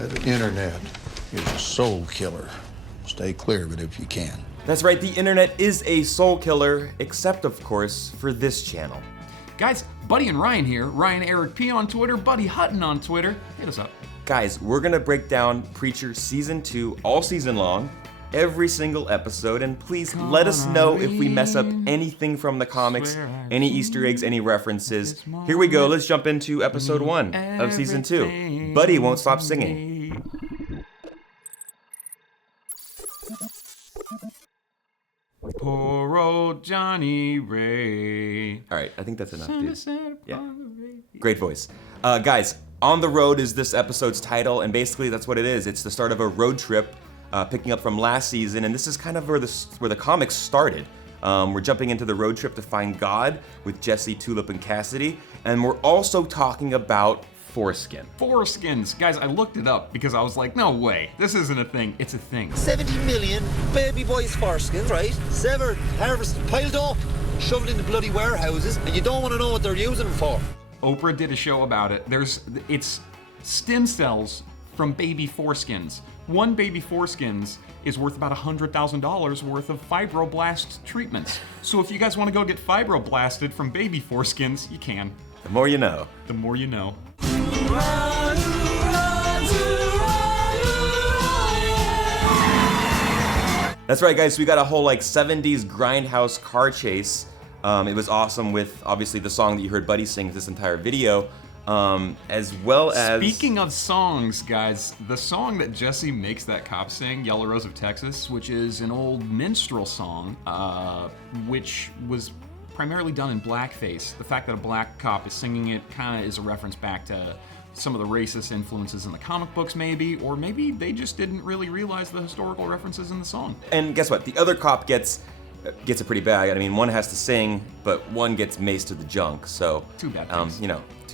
The internet is a soul killer. Stay clear of it if you can. That's right, the internet is a soul killer, except of course for this channel. Guys, Buddy and Ryan here. Ryan Eric P on Twitter, Buddy Hutton on Twitter. Hit us up. Guys, we're gonna break down Preacher Season 2 all season long, every single episode, and please let us know if we mess up anything from the comics, any Easter eggs, any references. Here we go, let's jump into episode 1 of Season 2. Buddy Won't Stop Singing. Poor old Johnny Ray. All right, I think that's enough, dude. Yeah, great voice. Guys, On the Road is this episode's title, and basically that's what it is. It's the start of a road trip, picking up from last season, and this is kind of where the comics started. We're jumping into the road trip to find God with Jesse, Tulip, and Cassidy, and we're also talking about foreskin. Foreskins. Guys, I looked it up because I was like, no way, this isn't a thing. It's a thing. 70 million baby boys foreskins, right? Severed, harvested, piled up, shoved into bloody warehouses, and you don't want to know what they're using them for. Oprah did a show about it. It's stem cells from baby foreskins. One baby foreskins is worth about $100,000 worth of fibroblast treatments. So if you guys want to go get fibroblasted from baby foreskins, you can. The more you know. The more you know. That's right, guys. We got a whole 70s grindhouse car chase. It was awesome with obviously the song that you heard Buddy sing this entire video, as well as. Speaking of songs, guys, the song that Jesse makes that cop sing, "Yellow Rose of Texas," which is an old minstrel song, which was primarily done in blackface. The fact that a black cop is singing it kind of is a reference back to some of the racist influences in the comic books, maybe, or maybe they just didn't really realize the historical references in the song. And guess what? The other cop gets it pretty bad. I mean, one has to sing, but one gets maced to the junk. So two bad things. Two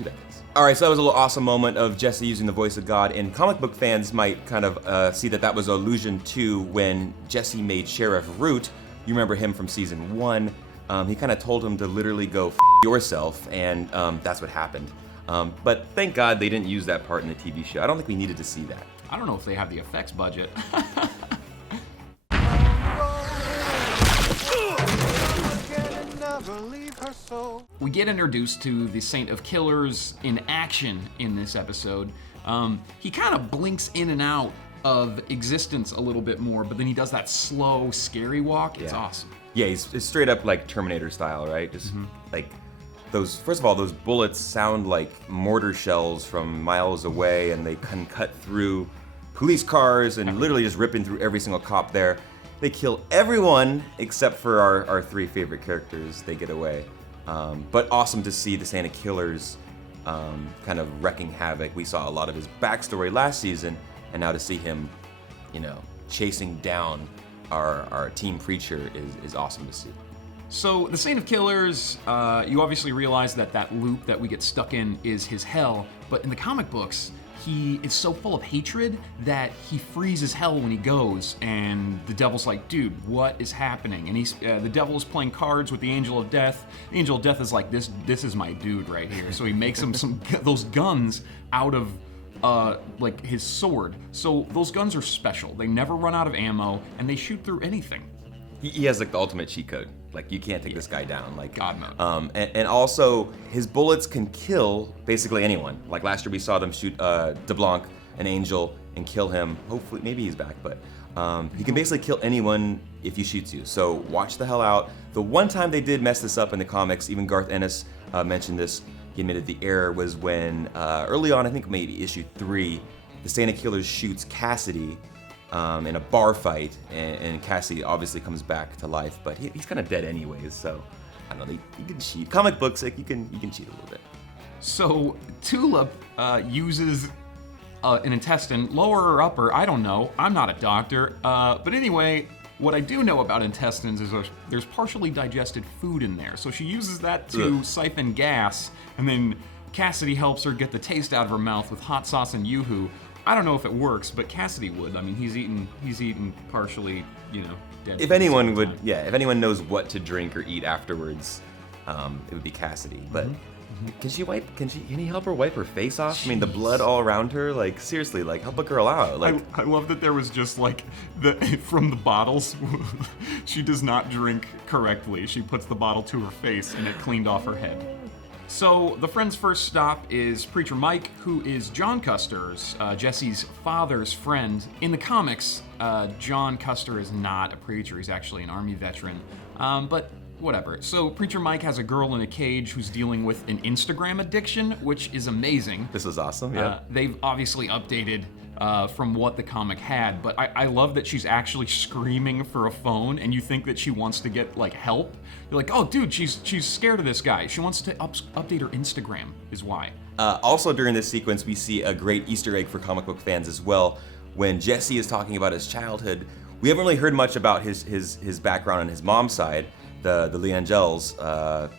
bad things. All right, so that was a little awesome moment of Jesse using the voice of God, and comic book fans might kind of see that was an allusion to when Jesse made Sheriff Root. You remember him from season 1. He kind of told him to literally go f yourself, and that's what happened. But thank God they didn't use that part in the TV show. I don't think we needed to see that. I don't know if they have the effects budget. We get introduced to the Saint of Killers in action in this episode. He kind of blinks in and out of existence a little bit more, but then he does that slow, scary walk. It's awesome. Yeah, he's straight up like Terminator style, right? Just like those. First of all, those bullets sound like mortar shells from miles away, and they can cut through police cars and literally just ripping through every single cop there. They kill everyone except for our 3 favorite characters. They get away. But awesome to see the Santa Killers kind of wrecking havoc. We saw a lot of his backstory last season, and now to see him, chasing down our team Preacher is awesome to see. So the Saint of Killers, you obviously realize that loop that we get stuck in is his hell, but in the comic books, he is so full of hatred that he freezes hell when he goes, and the devil's like, dude, what is happening? And the devil is playing cards with the Angel of Death. The Angel of Death is like, this is my dude right here. So he makes him those guns out of his sword. So those guns are special. They never run out of ammo, and they shoot through anything. He has the ultimate cheat code. You can't take this guy down. God mode. And also, his bullets can kill basically anyone. Like last year we saw them shoot DeBlanc, an angel, and kill him. Hopefully, maybe he's back, but he can basically kill anyone if he shoots you. So watch the hell out. The one time they did mess this up in the comics, even Garth Ennis mentioned this, he admitted the error was when early on, I think maybe issue 3, the Santa Killers shoots Cassidy in a bar fight, and Cassidy obviously comes back to life, but he's kind of dead anyways, so I don't know, you can cheat. Comic books, you can cheat a little bit. So Tulip uses an intestine, lower or upper, I don't know, I'm not a doctor, but anyway, what I do know about intestines is there's partially digested food in there, so she uses that to siphon gas, and then Cassidy helps her get the taste out of her mouth with hot sauce and yoo-hoo. I don't know if it works, but Cassidy would. I mean, he's eaten partially, dead. If anyone knows what to drink or eat afterwards, it would be Cassidy. But Can he help her wipe her face off? I mean, the blood all around her. Like, seriously, like, help a girl out. Like, I love that there was just like from the bottles. She does not drink correctly. She puts the bottle to her face and it cleaned off her head. So the friend's first stop is Preacher Mike, who is John Custer's, Jesse's father's friend. In the comics, John Custer is not a preacher. He's actually an Army veteran. But whatever. So Preacher Mike has a girl in a cage who's dealing with an Instagram addiction, which is amazing. this is awesome, yeah. They've obviously updated from what the comic had, but I love that she's actually screaming for a phone, and you think that she wants to get like help. You're like, oh, dude, she's scared of this guy. She wants to update her Instagram, is why. Also during this sequence, we see a great Easter egg for comic book fans as well. When Jesse is talking about his childhood, we haven't really heard much about his background on his mom's side, the Liangels,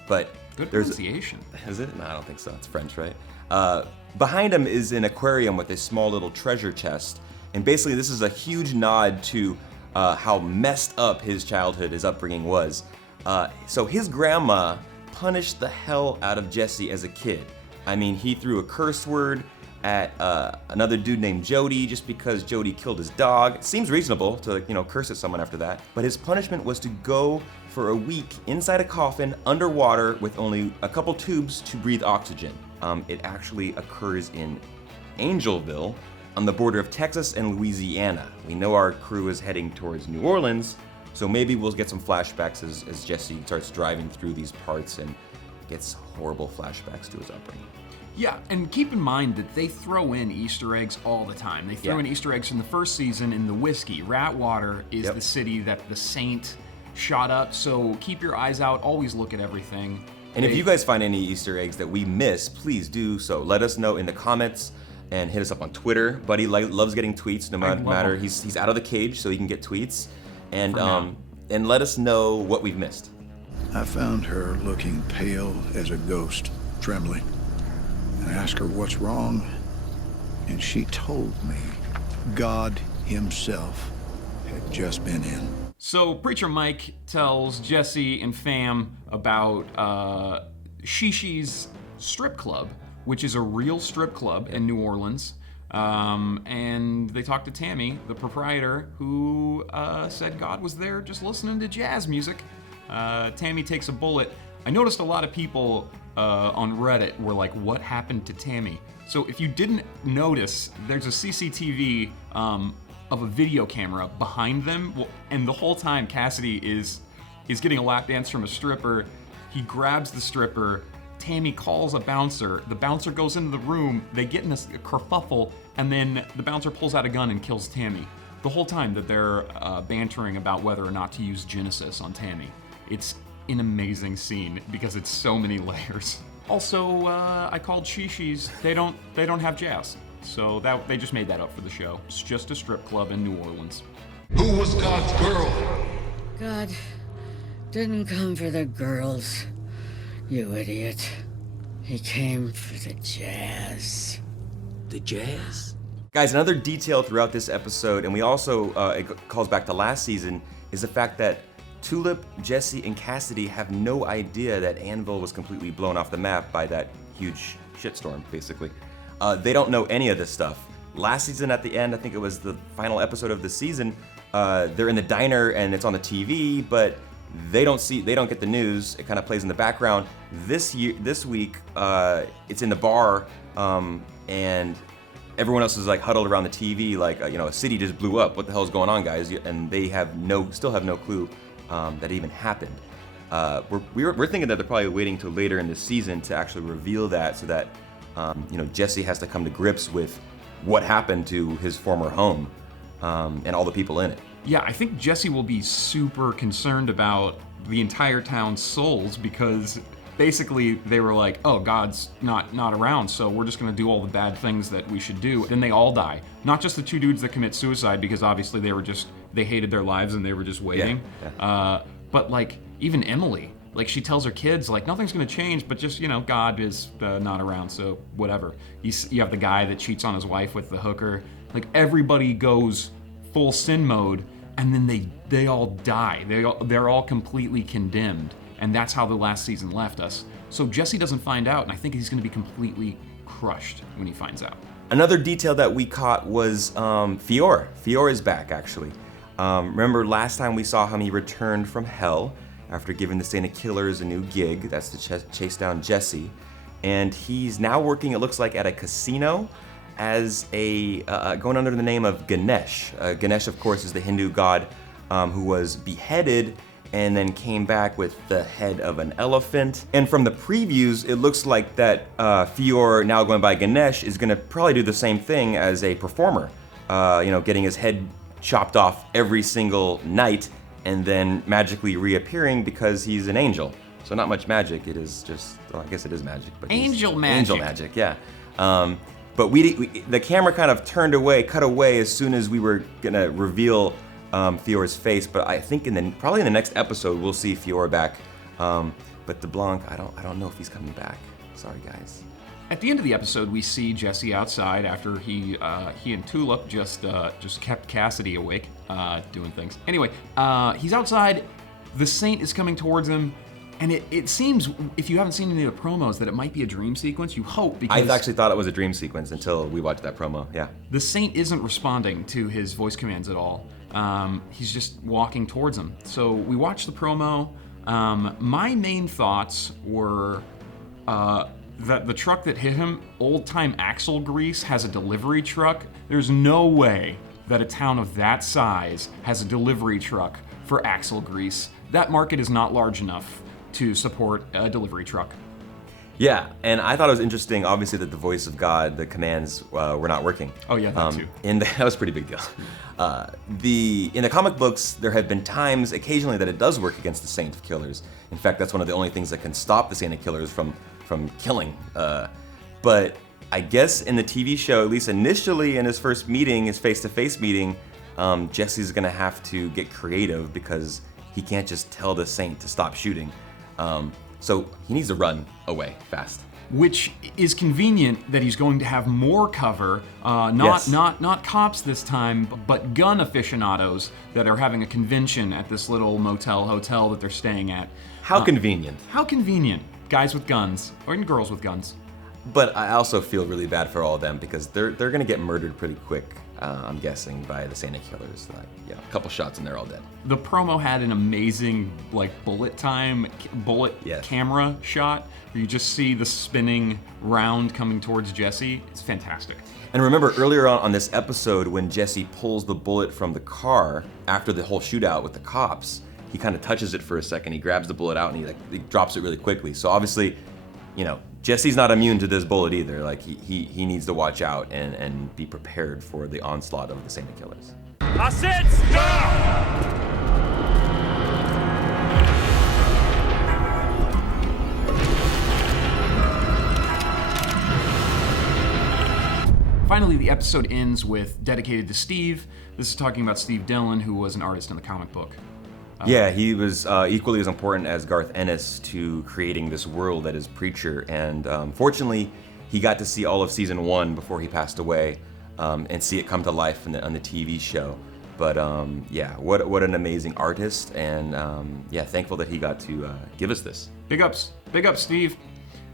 but Good there's pronunciation. Is it? No, I don't think so. It's French, right? Behind him is an aquarium with a small little treasure chest, and basically this is a huge nod to how messed up his childhood, his upbringing was. So his grandma punished the hell out of Jesse as a kid. I mean, he threw a curse word at another dude named Jody just because Jody killed his dog. It seems reasonable to, curse at someone after that. But his punishment was to go for a week inside a coffin underwater with only a couple tubes to breathe oxygen. It actually occurs in Angelville on the border of Texas and Louisiana. We know our crew is heading towards New Orleans, so maybe we'll get some flashbacks as Jesse starts driving through these parts and gets horrible flashbacks to his upbringing. Yeah, and keep in mind that they throw in Easter eggs all the time. They throw in Easter eggs in the first season in the whiskey. Ratwater is the city that the Saint shot up, so keep your eyes out, always look at everything. And if you guys find any Easter eggs that we miss, please do so. Let us know in the comments and hit us up on Twitter. Buddy loves getting tweets no matter. He's out of the cage so he can get tweets. And let us know what we've missed. I found her looking pale as a ghost, trembling. I asked her what's wrong, and she told me God himself had just been in. So Preacher Mike tells Jesse and fam about Shishi's strip club, which is a real strip club in New Orleans. And they talk to Tammy, the proprietor, who said God was there just listening to jazz music. Tammy takes a bullet. I noticed a lot of people on Reddit were like, what happened to Tammy? So if you didn't notice, there's a CCTV of a video camera behind them, and the whole time Cassidy is getting a lap dance from a stripper. He grabs the stripper. Tammy calls a bouncer. The bouncer goes into the room. They get in a kerfuffle, and then the bouncer pulls out a gun and kills Tammy. The whole time that they're bantering about whether or not to use Genesis on Tammy. It's an amazing scene because it's so many layers. Also, I called Shishi's. They don't have jazz. So they just made that up for the show. It's just a strip club in New Orleans. Who was God's girl? God didn't come for the girls, you idiot. He came for the jazz. The jazz? Guys, another detail throughout this episode, and we also, it calls back to last season, is the fact that Tulip, Jesse, and Cassidy have no idea that Annville was completely blown off the map by that huge shitstorm, basically. They don't know any of this stuff. Last season at the end, I think it was the final episode of the season, they're in the diner and it's on the TV, but they don't get the news. It kind of plays in the background. This week, it's in the bar, and everyone else is like huddled around the TV, like a city just blew up. What the hell is going on, guys? And they still have no clue that it even happened. We're thinking that they're probably waiting till later in the season to actually reveal that, so that Jesse has to come to grips with what happened to his former home and all the people in it. Yeah, I think Jesse will be super concerned about the entire town's souls because basically they were like, oh, God's not around, so we're just gonna do all the bad things that we should do. Then they all die. Not just the two dudes that commit suicide because obviously they hated their lives and they were just waiting. Yeah. But like even Emily, like she tells her kids like nothing's gonna change, but just God is not around, so whatever. You have the guy that cheats on his wife with the hooker. Like everybody goes full sin mode, and then they all die. They're all completely condemned. and that's how the last season left us. So Jesse doesn't find out, and I think he's going to be completely crushed when he finds out. Another detail that we caught was Fior. Fior is back, actually. Remember last time we saw him, he returned from hell after giving the Saint of Killers a new gig. That's to chase down Jesse. And he's now working, it looks like, at a casino as going under the name of Ganesh. Ganesh, of course, is the Hindu god who was beheaded and then came back with the head of an elephant. And from the previews, it looks like that Fior, now going by Ganesh, is gonna probably do the same thing as a performer. Getting his head chopped off every single night and then magically reappearing because he's an angel. So not much magic, it is just, well, I guess it is magic. But Angel magic. Angel magic, yeah. But the camera kind of cut away as soon as we were gonna reveal Fior's face, but I think probably in the next episode we'll see Fior back. But DeBlanc, I don't know if he's coming back. Sorry, guys. At the end of the episode, we see Jesse outside after he and Tulip just kept Cassidy awake, doing things. Anyway, he's outside. The Saint is coming towards him, and it seems, if you haven't seen any of the promos, that it might be a dream sequence. You hope, because I actually thought it was a dream sequence until we watched that promo. Yeah. The Saint isn't responding to his voice commands at all. He's just walking towards him. So we watched the promo. My main thoughts were that the truck that hit him, old-time axle grease, has a delivery truck. There's no way that a town of that size has a delivery truck for axle grease. That market is not large enough to support a delivery truck. Yeah, and I thought it was interesting, obviously, that the voice of God, the commands, were not working. Oh yeah, that too. And that was a pretty big deal. In the comic books, there have been times, occasionally, that it does work against the Saint of Killers. In fact, that's one of the only things that can stop the Saint of Killers from killing. But I guess in the TV show, at least initially in his first meeting, his face-to-face meeting, Jesse's gonna have to get creative because he can't just tell the Saint to stop shooting. So he needs to run away fast. Which is convenient that he's going to have more cover, not cops this time, but gun aficionados that are having a convention at this little hotel that they're staying at. How convenient. How convenient. Guys with guns, or even girls with guns. But I also feel really bad for all of them because they're gonna get murdered pretty quick, I'm guessing, by the Saint of Killers. A couple shots and they're all dead. The promo had an amazing bullet camera shot where you just see the spinning round coming towards Jesse. It's fantastic. And remember earlier on this episode when Jesse pulls the bullet from the car after the whole shootout with the cops, he kind of touches it for a second, he grabs the bullet out and he drops it really quickly. So obviously, Jesse's not immune to this bullet either. He needs to watch out and be prepared for the onslaught of the Saint of Killers. I said stop! Finally, the episode ends with dedicated to Steve. This is talking about Steve Dillon, who was an artist in the comic book. Yeah, he was equally as important as Garth Ennis to creating this world that is Preacher, and fortunately, he got to see all of season 1 before he passed away, and see it come to life on the TV show. But yeah, what an amazing artist, and thankful that he got to give us this. Big ups, Steve.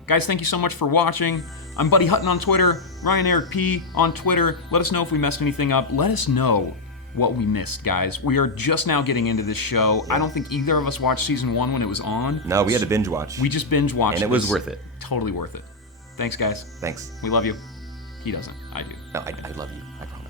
Guys, thank you so much for watching. I'm Buddy Hutton on Twitter, Ryan Eric P on Twitter. Let us know if we messed anything up. Let us know what we missed, guys. We are just now getting into this show. I don't think either of us watched season 1 when it was on. No, we had to binge watch. We just binge watched. And it was worth it. Totally worth it. Thanks, guys. Thanks. We love you. He doesn't. I do. No, I love you. I promise.